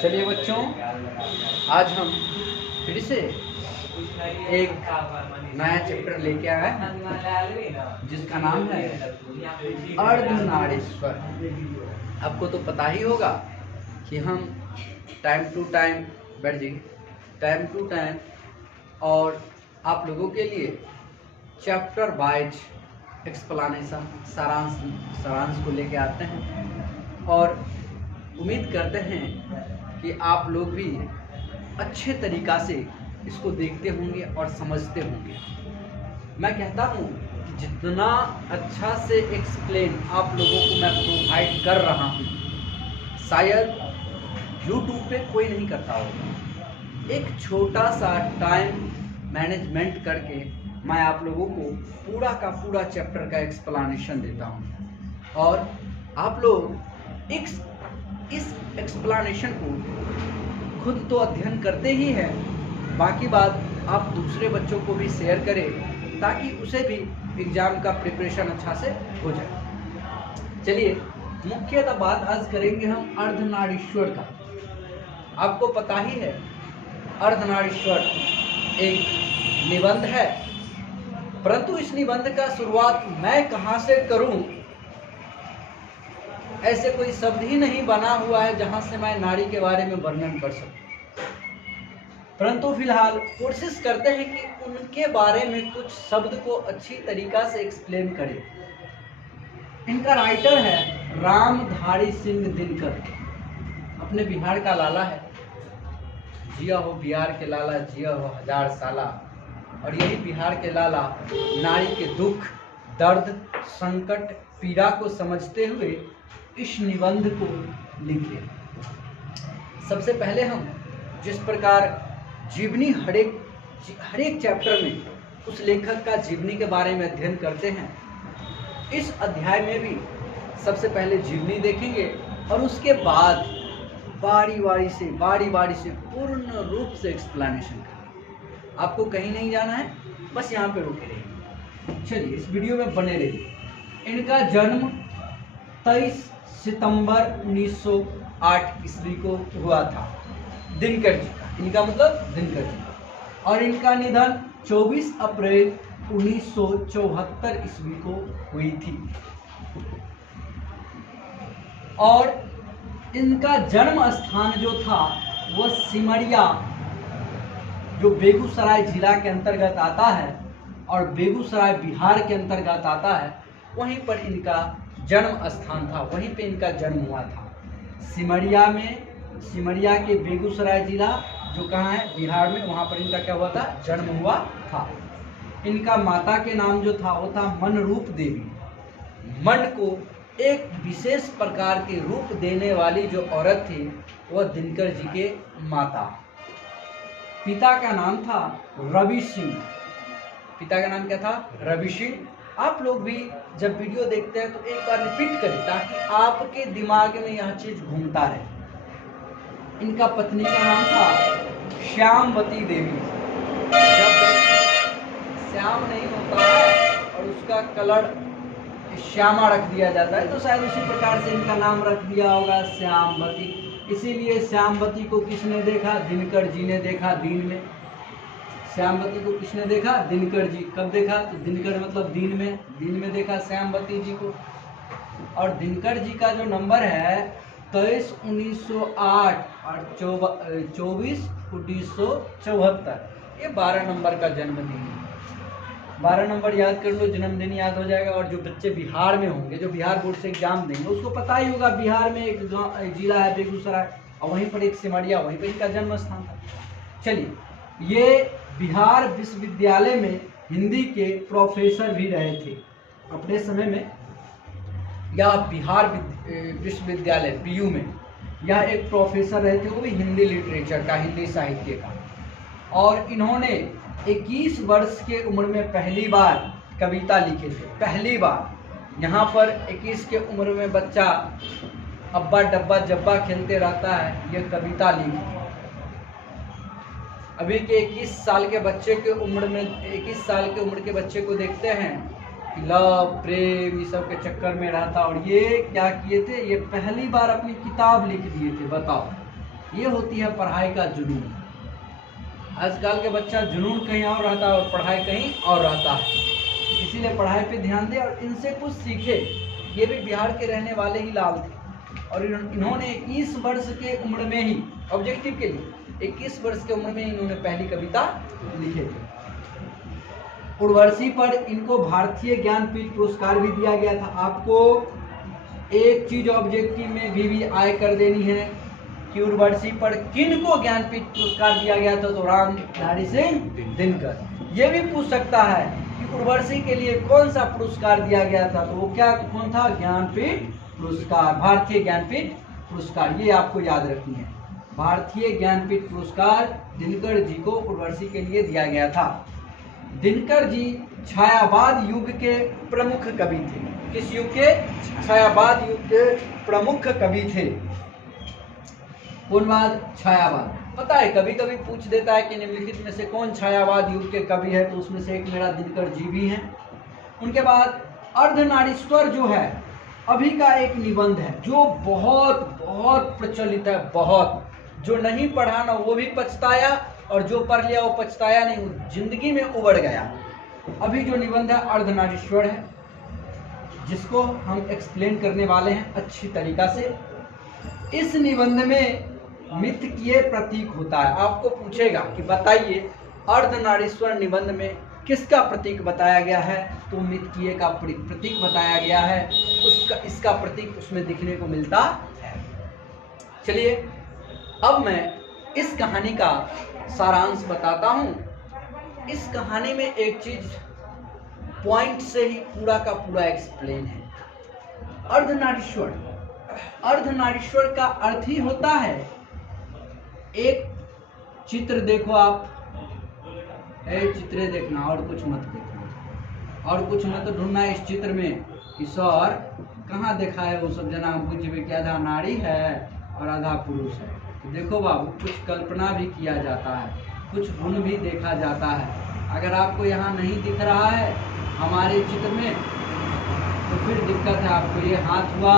चलिए बच्चों, आज हम फिर से एक नया चैप्टर लेके आए हैं जिसका नाम है अर्धनारीश्वर। आपको तो पता ही होगा कि हम टाइम टू टाइम और आप लोगों के लिए चैप्टर वाइज एक्सप्लेनेशन सारांश को लेके आते हैं और उम्मीद करते हैं कि आप लोग भी अच्छे तरीक़ा से इसको देखते होंगे और समझते होंगे। मैं कहता हूँ कि जितना अच्छा से एक्सप्लेन आप लोगों को मैं प्रोवाइड कर रहा हूँ, शायद YouTube पे कोई नहीं करता होगा। एक छोटा सा टाइम मैनेजमेंट करके मैं आप लोगों को पूरा का पूरा चैप्टर का एक्सप्लेनेशन देता हूँ और आप लोग इस एक्सप्लेनेशन को खुद तो अध्ययन करते ही हैं, बाकी बात आप दूसरे बच्चों को भी शेयर करें ताकि उसे भी एग्ज़ाम का प्रिपरेशन अच्छा से हो जाए। चलिए, मुख्यतः बात आज करेंगे हम अर्धनारीश्वर का। आपको पता ही है अर्धनारीश्वर एक निबंध है, परंतु इस निबंध का शुरुआत मैं कहाँ से करूं, ऐसे कोई शब्द ही नहीं बना हुआ है जहां से मैं नारी के बारे में वर्णन कर सकूं। परंतु फिलहाल कोशिश करते हैं कि उनके बारे में कुछ शब्द को अच्छी तरीका से एक्सप्लेन करें। इनका राइटर है रामधारी सिंह दिनकर, अपने बिहार का लाला है। जिया हो बिहार के लाला, जिया हो हजार साला। और यही बिहार के लाला नारी के दुख, दर्द, संकट, पीड़ा को समझते हुए इस निबंध को लिखे। सबसे पहले हम जिस प्रकार जीवनी हर एक चैप्टर में उस लेखक का जीवनी के बारे में अध्ययन करते हैं, इस अध्याय में भी सबसे पहले जीवनी देखेंगे और उसके बाद बारी बारी से पूर्ण रूप से एक्सप्लेनेशन करेंगे। आपको कहीं नहीं जाना है, बस यहाँ पे रुके रहिए। चलिए, इस वीडियो में बने रहिए। इनका जन्म 23 सितंबर 1908 ईस्वी को हुआ था, दिनकर जी का। इनका मतलब दिनकर जी का। और इनका निधन 24 अप्रैल 1974 ईस्वी को हुई थी। और इनका जन्म स्थान जो था वह सिमरिया, जो बेगूसराय जिला के अंतर्गत आता है और बेगूसराय बिहार के अंतर्गत आता है, वहीं पर इनका जन्म स्थान था, वहीं पे इनका जन्म हुआ था। सिमरिया में, सिमरिया के बेगूसराय जिला जो कहाँ है, बिहार में, वहाँ पर इनका क्या हुआ था, जन्म हुआ था। इनका माता के नाम जो था वो था मनरूप देवी। मन को एक विशेष प्रकार के रूप देने वाली जो औरत थी वह दिनकर जी के माता। पिता का नाम था रवि सिंह। पिता का नाम क्या था, रवि सिंह। आप लोग भी जब वीडियो देखते हैं तो एक बार रिपीट करें ताकि आपके दिमाग में यह चीज घूमता रहे। इनका पत्नी का नाम था श्यामवती देवी। जब श्याम नहीं होता है और उसका कलर श्यामा रख दिया जाता है तो शायद उसी प्रकार से इनका नाम रख दिया होगा श्यामवती। इसीलिए श्यामवती को किसने देखा, दिनकर जी ने देखा दिन में। श्यामवती को किसने देखा, दिनकर जी। कब देखा, तो दिनकर मतलब दिन में देखा श्यामवती जी को। और दिनकर जी का जो नंबर है 23 1908 और 24 1974, ये 12 नंबर का जन्मदिन है। 12 नंबर याद कर लो, जन्मदिन याद हो जाएगा। और जो बच्चे बिहार में होंगे, जो बिहार बोर्ड से एग्जाम देंगे, उसको पता ही होगा बिहार में एक जिला है बेगूसराय और वहीं पर एक सिमरिया, वहीं पर इनका जन्म स्थान था। चलिए, ये बिहार विश्वविद्यालय में हिंदी के प्रोफेसर भी रहे थे अपने समय में। या बिहार विश्वविद्यालय बीयू में यह एक प्रोफेसर रहे थे, वो भी हिंदी लिटरेचर का, हिंदी साहित्य का। और इन्होंने 21 वर्ष के उम्र में पहली बार कविता लिखे थे। पहली बार यहाँ पर 21 के उम्र में बच्चा अब्बा डब्बा जब्बा खेलते रहता है, ये कविता लिखी। अभी के 21 साल के बच्चे के उम्र में, 21 साल के उम्र के बच्चे को देखते हैं कि लव प्रेम ये सब के चक्कर में रहता, और ये क्या किए थे, ये पहली बार अपनी किताब लिख दिए थे। बताओ, ये होती है पढ़ाई का जुनून। आजकल के बच्चा जुनून कहीं और रहता है और पढ़ाई कहीं और रहता है, इसीलिए पढ़ाई पे ध्यान दे और इनसे कुछ सीखे। ये भी बिहार के रहने वाले ही लाल थे, और इन्होंने 21 वर्ष के उम्र में ही, ऑब्जेक्टिव के लिए 21 वर्ष के उम्र में इन्होंने पहली कविता लिखे थे। उर्वशी पर इनको भारतीय ज्ञानपीठ पुरस्कार भी दिया गया था। आपको एक चीज ऑब्जेक्टिव में भी आय कर देनी है कि उर्वशी पर किनको ज्ञानपीठ पुरस्कार दिया गया था, तो राम बिहारी सिंह दिनकर। ये भी पूछ सकता है कि उर्वशी के लिए कौन सा पुरस्कार दिया गया था, तो वो क्या कौन था, ज्ञानपीठ पुरस्कार, भारतीय ज्ञानपीठ पुरस्कार। ये आपको याद रखनी है, भारतीय ज्ञानपीठ पुरस्कार दिनकर जी को उर्वशी के लिए दिया गया था। दिनकर जी छायावाद युग के प्रमुख कवि थे। किस युग के, छायावाद युग के प्रमुख कवि थे। कौन वाद, छायावाद। पता है कभी कभी पूछ देता है कि निम्नलिखित में से कौन छायावाद युग के कवि है, तो उसमें से एक मेरा दिनकर जी भी हैं। उनके बाद अर्धनारीश्वर जो है, अभी का एक निबंध है जो बहुत बहुत प्रचलित है, बहुत। जो नहीं पढ़ा ना वो भी पछताया, और जो पढ़ लिया वो पछताया नहीं, वो जिंदगी में उबड़ गया। अभी जो निबंध है अर्धनारीश्वर है, जिसको हम एक्सप्लेन करने वाले हैं अच्छी तरीका से। इस निबंध में मिथकीय प्रतीक होता है। आपको पूछेगा कि बताइए अर्धनारीश्वर निबंध में किसका प्रतीक बताया गया है, तो मिथकीय का प्रतीक बताया गया है। उसका इसका प्रतीक उसमें दिखने को मिलता है। चलिए अब मैं इस कहानी का सारांश बताता हूँ। इस कहानी में एक चीज पॉइंट से ही पूरा का पूरा एक्सप्लेन है। अर्धनारीश्वर, अर्धनारीश्वर का अर्थ ही होता है, एक चित्र देखो आप, चित्र देखना और कुछ मत देखना, और कुछ मत ढूंढना इस चित्र में कि सर कहाँ देखा है वो सब जना बुझ में कि आधा नारी है और आधा पुरुष है। तो देखो बाबू, कुछ कल्पना भी किया जाता है, कुछ गुण भी देखा जाता है। अगर आपको यहाँ नहीं दिख रहा है हमारे चित्र में, तो फिर दिक्कत है आपको। ये हाथ हुआ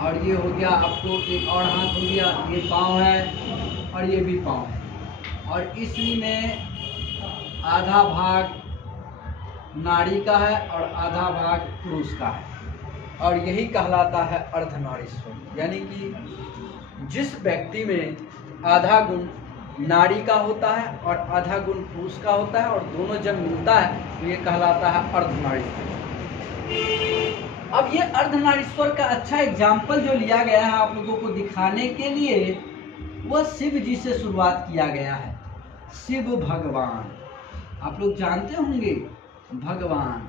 और ये हो गया, आपको एक और हाथ हो गया, ये पाँव है और ये भी पाँव है, और इसी में आधा भाग नारी का है और आधा भाग पुरुष का है, और यही कहलाता है अर्धनारीश्वर। यानी कि जिस व्यक्ति में आधा गुण नारी का होता है और आधा गुण पुरुष का होता है और दोनों जब मिलता है तो ये कहलाता है अर्धनारीश्वर। अब ये अर्धनारीश्वर का अच्छा एग्जाम्पल जो लिया गया है आप लोगों को दिखाने के लिए, वह शिव जी से शुरुआत किया गया है। शिव भगवान आप लोग जानते होंगे, भगवान।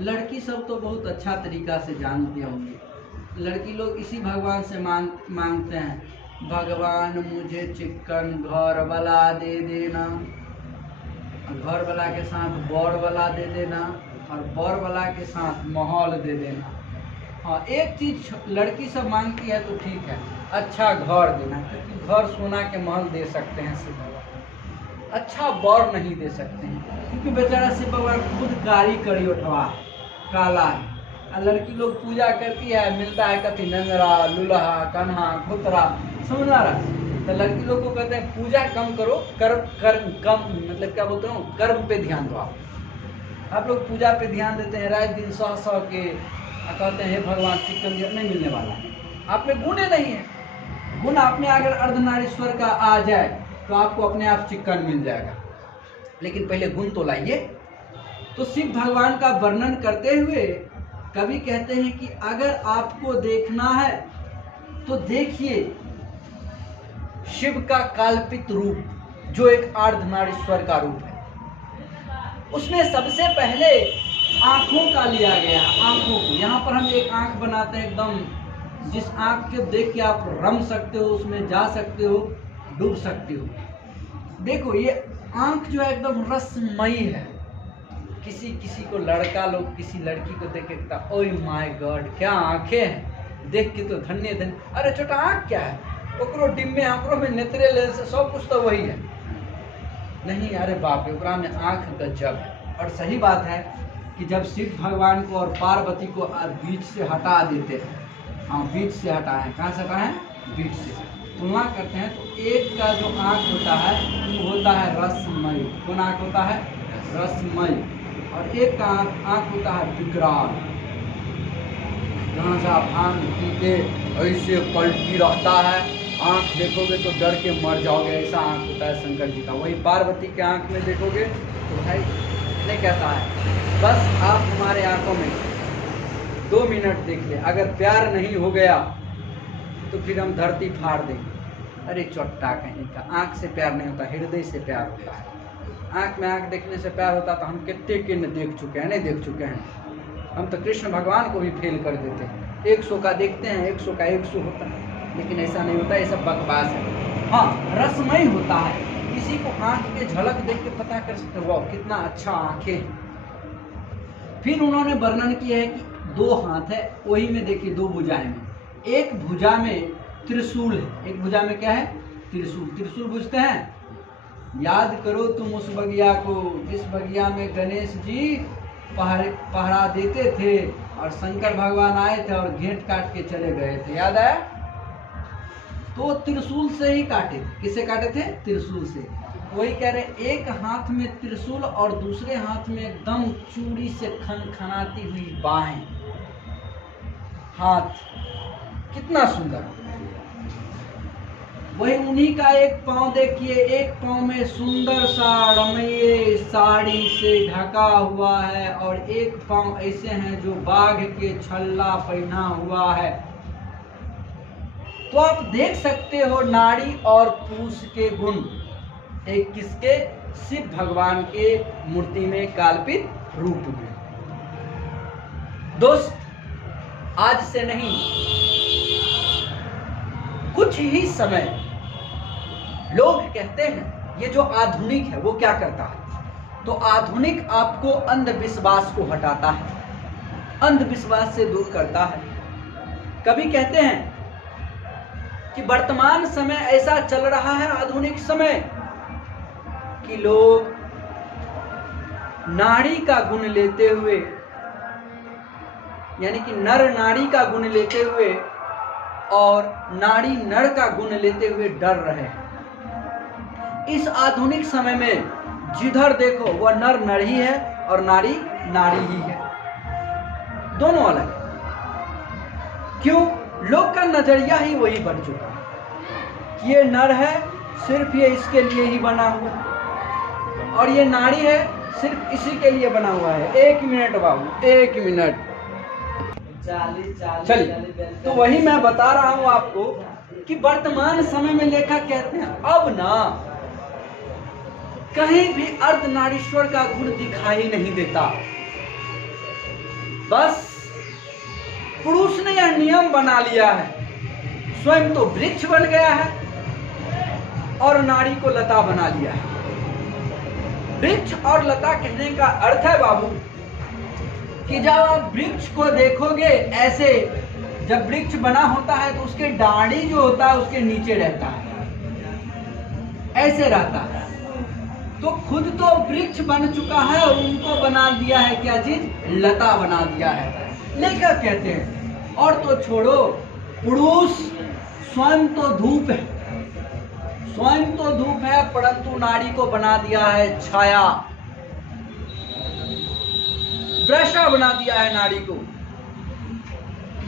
लड़की सब तो बहुत अच्छा तरीका से जानते होंगे। लड़की लोग इसी भगवान से मांगते हैं, भगवान मुझे चिकन घर वाला दे देना, घर वाला के साथ बर वाला दे देना, और बर वाला के साथ माहौल दे देना। हाँ, एक चीज लड़की सब मांगती है तो ठीक है, अच्छा घर देना, क्योंकि घर सोना के महल दे सकते हैं शिव भगवान, अच्छा बर नहीं दे सकते हैं, क्योंकि बेचारा शिव भगवान खुद कारी उठवा है, काला है। लड़की लोग पूजा करती है, मिलता है कथी, नंगरा, लुल्हा, कन्हा, खुतरा, समझा रहा। तो लड़की लोग को कहते हैं पूजा कम करो, कर्म कम, मतलब क्या बोलते हो, कर्म पे ध्यान दो। आप लोग पूजा पे ध्यान देते हैं, रात दिन सौ के कहते हैं भगवान चिकन नहीं मिलने वाला है। आप में गुण नहीं है। गुण आप में अगर अर्धनारीश्वर का आ जाए तो आपको अपने आप चिकन मिल जाएगा, लेकिन पहले गुण तो लाइए। तो शिव भगवान का वर्णन करते हुए कवि कहते हैं कि अगर आपको देखना है तो देखिए शिव का काल्पित रूप, जो एक अर्धनारीश्वर का रूप है। उसमें सबसे पहले आंखों का लिया गया, आंखों को। यहाँ पर हम एक आंख बनाते हैं एकदम, जिस आंख के देख के आप रम सकते हो, उसमें जा सकते हो, डूब सकते हो। देखो ये आंख जो है एकदम रसमयी है। किसी को लड़का लोग किसी लड़की को देख के ओह माय गॉड क्या आंखें हैं, देख के तो धन्य धन्य। अरे छोटा आंख क्या है, ओकरो डिम्मे आंकड़ों में नेत्रे लेंस सब कुछ तो वही है। नहीं, अरे बाप रे, ओकरा में आंख गजब है। और सही बात है कि जब शिव भगवान को और पार्वती को बीच से हटा देते हैं, हाँ बीच से हटाएं, कहाँ से हटाएं? बीच से तुलना करते हैं तो एक का जो आँख होता है वो होता है रसमय। कौन आँख होता है? रसमय। और एक का आँख होता है विकराल, जहाँ से आप आँख के ऐसे पलटी रहता है, आँख देखोगे तो डर के मर जाओगे, ऐसा आँख होता है शंकर जी का। वही पार्वती के आँख में देखोगे तो भाई नहीं कहता है बस आप हमारे आँखों में 2 मिनट देख ले, अगर प्यार नहीं हो गया तो फिर हम धरती फाड़ देंगे। अरे चोट्टा कहीं का, आँख से प्यार नहीं होता, हृदय से प्यार होता है। आँख में आँख देखने से प्यार होता तो हम कितने के देख चुके हैं, नहीं देख चुके हैं। हम तो कृष्ण भगवान को भी फेल कर देते हैं। 100 का देखते हैं, 100 का 100 होता है, लेकिन ऐसा नहीं होता, ये सब बकवास है। हाँ रसमय होता है, किसी को आँख के झलक देख के पता कर सकते हो कितना अच्छा आँखें हैं। फिर उन्होंने वर्णन किया है कि 2 हाथ है, वही में देखिए 2 भुजाएं में, एक भुजा में त्रिशूल है, एक भुजा में क्या है? त्रिशूल। त्रिशूल बुझते हैं? याद करो तुम उस बगिया को जिस बगिया में गणेश जी पहरा देते थे और शंकर भगवान आए थे और घेंट काट के चले गए थे, याद है? तो त्रिशूल से ही काटे थे। किससे काटे थे? त्रिशूल से। वही कह रहे, एक हाथ में त्रिशूल और दूसरे हाथ में एकदम चूड़ी से खनखनाती हुई बाहें, हाथ कितना सुंदर। वही उन्हीं का एक पांव देखिए, एक पांव में सुंदर सा रमणीय साड़ी से ढका हुआ है और एक पांव ऐसे हैं जो बाघ के छल्ला पहना हुआ है। तो आप देख सकते हो नारी और पुरुष के गुण एक किसके? शिव भगवान के मूर्ति में काल्पित रूप में। दोस्त आज से नहीं, कुछ ही समय लोग कहते हैं ये जो आधुनिक है वो क्या करता है? तो आधुनिक आपको अंधविश्वास को हटाता है, अंधविश्वास से दूर करता है। कभी कहते हैं कि वर्तमान समय ऐसा चल रहा है, आधुनिक समय, कि लोग नारी का गुण लेते हुए, यानी कि नर नारी का गुण लेते हुए और नारी नर का गुण लेते हुए डर रहे हैं। इस आधुनिक समय में जिधर देखो वह नर नर ही है और नारी नारी ही है, दोनों अलग है। क्यों? लोग का नजरिया ही वही बन चुका है कि ये नर है, सिर्फ ये इसके लिए ही बना हुआ, और ये नारी है, सिर्फ इसी के लिए बना हुआ है। 1 मिनट बाबू, 1 मिनट। चलिए, तो वही मैं बता रहा हूं आपको कि वर्तमान समय में लेखक कहते हैं अब ना कहीं भी अर्धनारीश्वर का गुण दिखाई नहीं देता। बस पुरुष ने यह नियम बना लिया है, स्वयं तो वृक्ष बन गया है और नारी को लता बना लिया है। वृक्ष और लता कहने का अर्थ है बाबू कि जब आप वृक्ष को देखोगे ऐसे, जब वृक्ष बना होता है तो उसके डांडी जो होता है उसके नीचे रहता है, ऐसे रहता है। तो खुद तो वृक्ष बन चुका है और उनको बना दिया है क्या चीज? लता बना दिया है। लेखक कहते हैं और तो छोड़ो, पुरुष स्वयं तो धूप है, स्वयं तो धूप है, परंतु नारी को बना दिया है छाया, वृषा बना दिया है नारी को।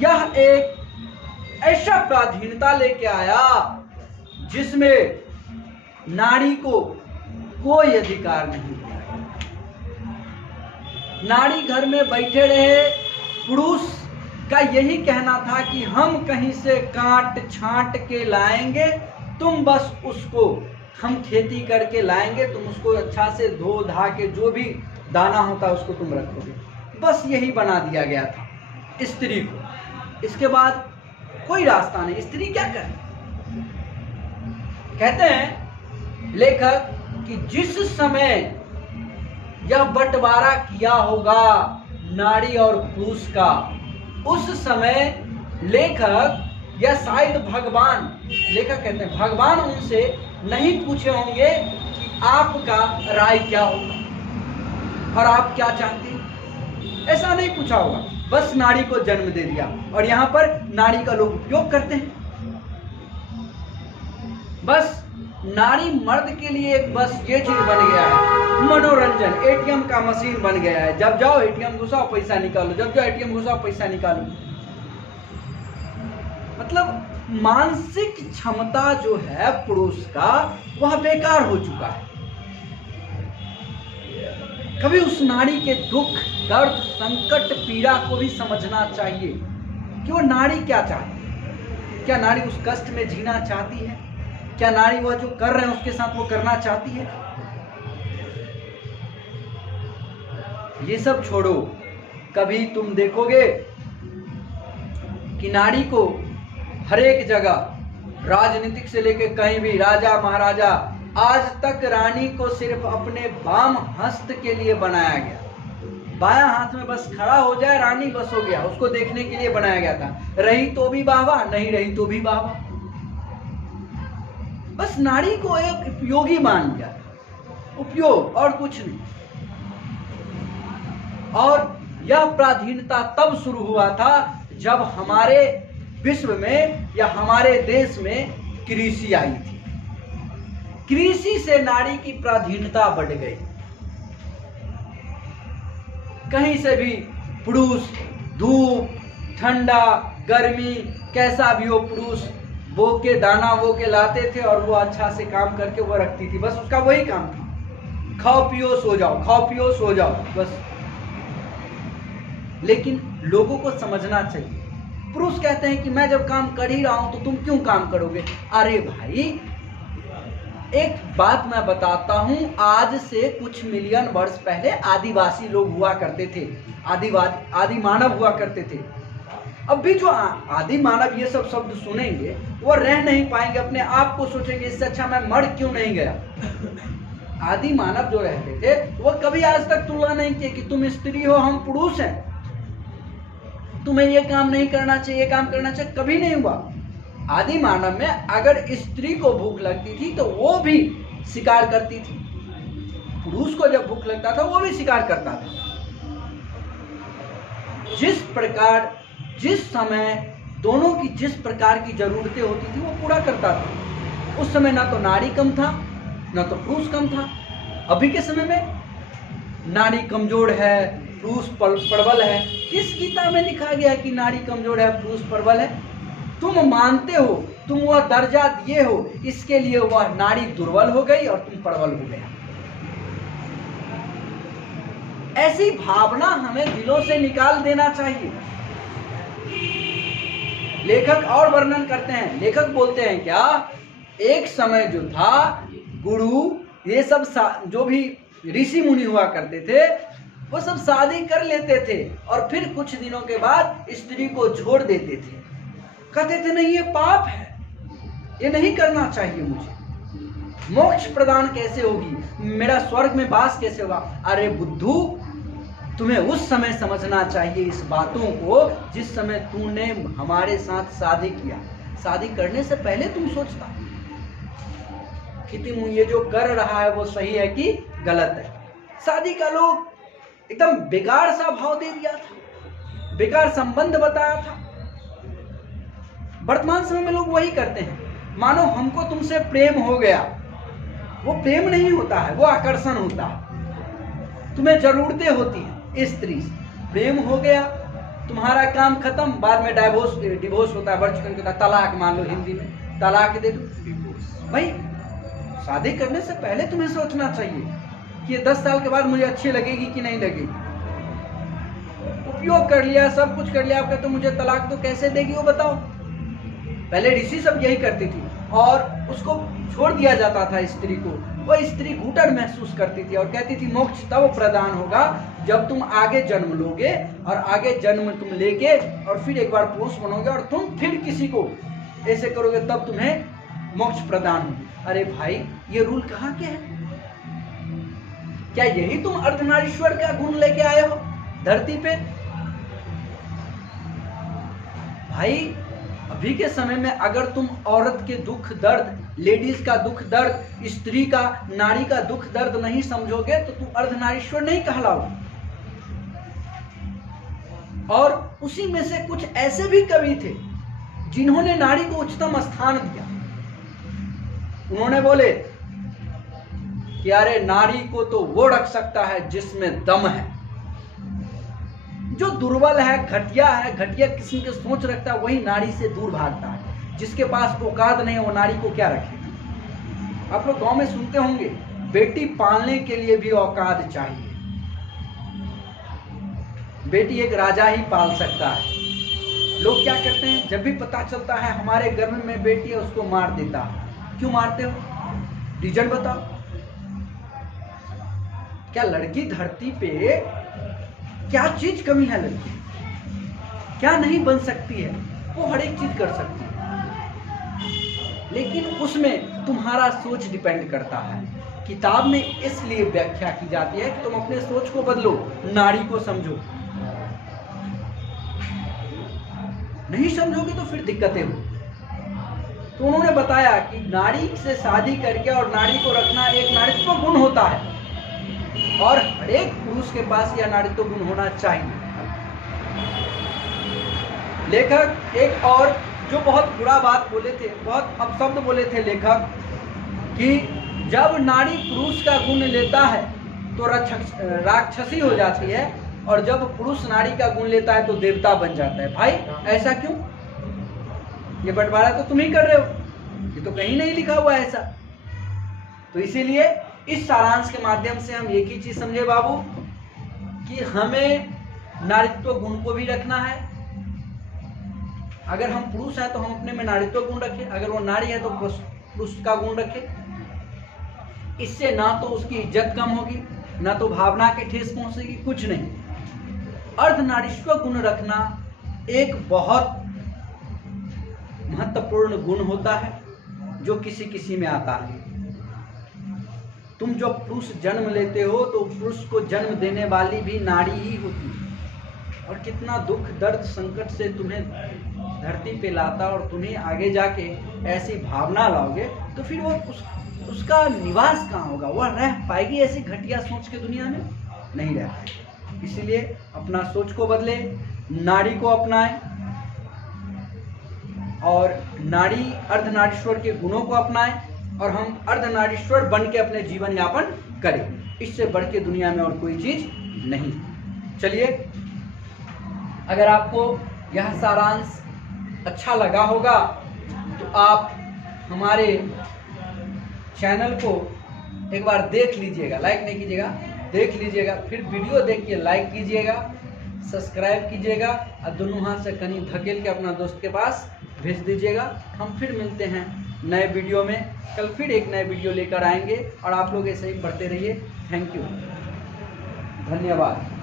यह एक ऐसा प्राधीनता लेके आया जिसमें नारी को कोई अधिकार नहीं दिया। नारी घर में बैठे रहे, पुरुष का यही कहना था कि हम कहीं से काट छांट के लाएंगे, तुम बस उसको, हम खेती करके लाएंगे, तुम उसको अच्छा से धो धा के जो भी दाना होता है उसको तुम रखोगे। बस यही बना दिया गया था स्त्री को। इसके बाद कोई रास्ता नहीं, स्त्री क्या करे। कहते हैं लेखक कि जिस समय यह बंटवारा किया होगा नारी और पुरुष का, उस समय लेखक या शायद भगवान, लेखक कहते हैं भगवान उनसे नहीं पूछे होंगे कि आपका राय क्या होगा। और आप क्या चाहते हैं? ऐसा नहीं पूछा होगा, बस नारी को जन्म दे दिया और यहाँ पर नारी का लोग उपयोग करते हैं। बस नारी मर्द के लिए एक बस ये चीज बन गया है, मनोरंजन, एटीएम का मशीन बन गया है। जब जाओ एटीएम घुसाओ पैसा निकालो, जब जाओ एटीएम घुसाओ पैसा निकालो। मतलब मानसिक क्षमता जो है पुरुष का वह बेकार हो चुका है। कभी उस नारी के दुख, दर्द, संकट, पीड़ा को भी समझना चाहिए कि वो नारी क्या चाहती है। क्या नारी उस कष्ट में जीना चाहती है? क्या नारी वह जो कर रहे हैं उसके साथ वो करना चाहती है? ये सब छोड़ो। कभी तुम देखोगे कि नारी को हर एक जगह, राजनीतिक से लेकर कहीं भी, राजा महाराजा, आज तक रानी को सिर्फ अपने वाम हस्त के लिए बनाया गया। बायां हाथ में बस खड़ा हो जाए रानी, बस हो गया, उसको देखने के लिए बनाया गया था। रही तो भी वाहवा, नहीं रही तो भी वाहवा। बस नारी को एक उपयोगी मान लिया, उपयोग और कुछ नहीं। और यह पराधीनता तब शुरू हुआ था जब हमारे विश्व में या हमारे देश में कृषि आई थी। कृषि से नारी की पराधीनता बढ़ गई। कहीं से भी पुरुष, धूप, ठंडा, गर्मी, कैसा भी हो, पुरुष बो के दाना बो के लाते थे और वो अच्छा से काम करके वो रखती थी। बस उसका वही काम था, खाओ पियो सो जाओ, खाओ पियो सो जाओ, बस। लेकिन लोगों को समझना चाहिए। पुरुष कहते हैं कि मैं जब काम कर ही रहा हूं तो तुम क्यों काम करोगे? अरे भाई, एक बात मैं बताता हूं, आज से कुछ मिलियन वर्ष पहले आदिवासी लोग हुआ करते थे, आदि मानव हुआ करते थे। अब भी जो आदि मानव ये सब शब्द सुनेंगे वो रह नहीं पाएंगे, अपने आप को सोचेंगे इससे अच्छा मैं मर क्यों नहीं गया। आदि मानव जो रहते थे वो कभी आज तक तुलना नहीं किए कि तुम स्त्री हो, हम पुरुष हैं, तुम्हें ये काम नहीं करना चाहिए, ये काम करना चाहिए, कभी नहीं हुआ। आदि मानव में अगर स्त्री को भूख लगती थी तो वो भी शिकार करती थी, पुरुष को जब भूख लगता था वो भी शिकार करता था। जिस प्रकार, जिस समय दोनों की जिस प्रकार की जरूरतें होती थी वो पूरा करता था। उस समय ना तो नारी कम था ना तो पुरुष कम था। अभी के समय में नारी कमजोर है, पुरुष प्रबल है। किस किताब में लिखा गया है कि नारी कमजोर है, पुरुष प्रबल है? तुम मानते हो, तुम वह दर्जा दिए हो, इसके लिए वह नारी दुर्बल हो गई और तुम प्रबल हो गए। ऐसी भावना हमें दिलों से निकाल देना चाहिए। लेखक और वर्णन करते हैं, लेखक बोलते हैं क्या, एक समय जो था गुरु, ये सब जो भी ऋषि मुनि हुआ करते थे वो सब शादी कर लेते थे और फिर कुछ दिनों के बाद स्त्री को छोड़ देते थे। कहते थे नहीं ये पाप है, ये नहीं करना चाहिए मुझे, मोक्ष प्रदान कैसे होगी, मेरा स्वर्ग में वास कैसे होगा। अरे बुद्धू, तुम्हें उस समय समझना चाहिए इस बातों को जिस समय तूने हमारे साथ शादी किया। शादी करने से पहले तुम सोचता कि तुम ये जो कर रहा है वो सही है कि गलत है। शादी का लोग एकदम बेकार सा भाव दे दिया था, बेकार संबंध बताया था। वर्तमान समय में लोग वही करते हैं, मानो हमको तुमसे प्रेम हो गया। वो प्रेम नहीं होता है, वो आकर्षण होता है। तुम्हें जरूरतें होती हैं स्त्री से, प्रेम हो गया, तुम्हारा काम खत्म, बाद में डिवोर्स होता है, वर्चुअल होता है, तलाक मान लो, हिंदी में तलाक दे दो। भाई शादी करने से पहले तुम्हें सोचना चाहिए कि 10 साल के बाद मुझे अच्छी लगेगी कि नहीं लगेगी। उपयोग कर लिया, सब कुछ कर लिया, आपका तो मुझे तलाक दो, कैसे देगी वो बताओ। पहले ऋषि सब यही करती थी और उसको छोड़ दिया जाता था स्त्री को। वह स्त्री घुटन महसूस करती थी और कहती थी मोक्ष तब प्रदान होगा जब तुम आगे जन्म लोगे और आगे जन्म तुम लेके और फिर एक बार पुरुष बनोगे और तुम फिर किसी को ऐसे करोगे तब तुम्हें मोक्ष प्रदान होगी। अरे भाई, ये रूल कहाँ के है? क्या यही तुम अर्धनारीश्वर का गुण लेके आए हो धरती पे? भाई अभी के समय में अगर तुम औरत के दुख दर्द, लेडीज का दुख दर्द, स्त्री का, नारी का दुख दर्द नहीं समझोगे तो तुम अर्धनारीश्वर नहीं कहलाओगे। और उसी में से कुछ ऐसे भी कवि थे जिन्होंने नारी को उच्चतम स्थान दिया। उन्होंने बोले कि अरे नारी को तो वो रख सकता है जिसमें दम है। जो दुर्बल है, घटिया किस्म की सोच रखता है, वही नारी से दूर भागता है। जिसके पास औकात नहीं है वो नारी को क्या रखेगा। आप लोग गांव में सुनते होंगे, बेटी पालने के लिए भी औकात चाहिए। बेटी एक राजा ही पाल सकता है। लोग क्या करते हैं, जब भी पता चलता है हमारे गर्भ में बेटी है उसको मार देता है। क्यों मारते हो, रीजन बताओ। क्या लड़की धरती पे क्या चीज कमी है, लड़की क्या नहीं बन सकती है, वो हर एक चीज कर सकती है। लेकिन उसमें तुम्हारा सोच डिपेंड करता है। किताब में इसलिए व्याख्या की जाती है कि तुम अपने सोच को बदलो, नारी को समझो। नहीं समझोगे तो फिर दिक्कतें हो। तो उन्होंने बताया कि नारी से शादी करके और नारी को रखना एक नारीत्व गुण होता है और हर एक पुरुष के पास यह नारीत्व गुण होना चाहिए। लेखक एक और जो बहुत बुरा बात बोले थे, बहुत अपशब्द बोले थे लेखक, कि जब नारी पुरुष का गुण लेता है तो राक्षसी हो जाती है और जब पुरुष नारी का गुण लेता है तो देवता बन जाता है। भाई ऐसा क्यों? ये बंटवारा तो तुम ही कर रहे हो, ये तो कहीं नहीं लिखा हुआ ऐसा। तो इसीलिए इस सारांश के माध्यम से हम एक ही चीज समझे बाबू, कि हमें नारीत्व गुण को भी रखना है। अगर हम पुरुष हैं तो हम अपने में नारीत्व गुण रखें, अगर वो नारी है तो पुरुष का गुण रखें। इससे ना तो उसकी इज्जत कम होगी, ना तो भावना के ठेस पहुंचेगी, कुछ नहीं। अर्धनारीश्वर गुण रखना एक बहुत महत्वपूर्ण गुण होता है जो किसी किसी में आता है। तुम जब पुरुष जन्म लेते हो तो पुरुष को जन्म देने वाली भी नारी ही होती है। और कितना दुख दर्द संकट से तुम्हें धरती पे लाता और तुम्हें आगे जाके ऐसी भावना लाओगे तो फिर वो उसका निवास कहाँ होगा? वह रह पाएगी ऐसी घटिया सोच के दुनिया में? नहीं रह पाएगी। इसीलिए अपना सोच को बदले, नारी को अपनाएं और नारी अर्धनारीश्वर के गुणों को अपनाएं और हम अर्धनारीश्वर बन के अपने जीवन यापन करें। इससे बढ़ के दुनिया में और कोई चीज नहीं। चलिए, अगर आपको यह सारांश अच्छा लगा होगा तो आप हमारे चैनल को एक बार देख लीजिएगा, लाइक नहीं कीजिएगा, देख लीजिएगा, फिर वीडियो देख के लाइक कीजिएगा, सब्सक्राइब कीजिएगा और दोनों हाथ से कहीं धकेल के अपना दोस्त के पास भेज दीजिएगा। हम फिर मिलते हैं नए वीडियो में। कल फिर एक नए वीडियो लेकर आएंगे और आप लोग ऐसे ही पढ़ते रहिए। थैंक यू, धन्यवाद।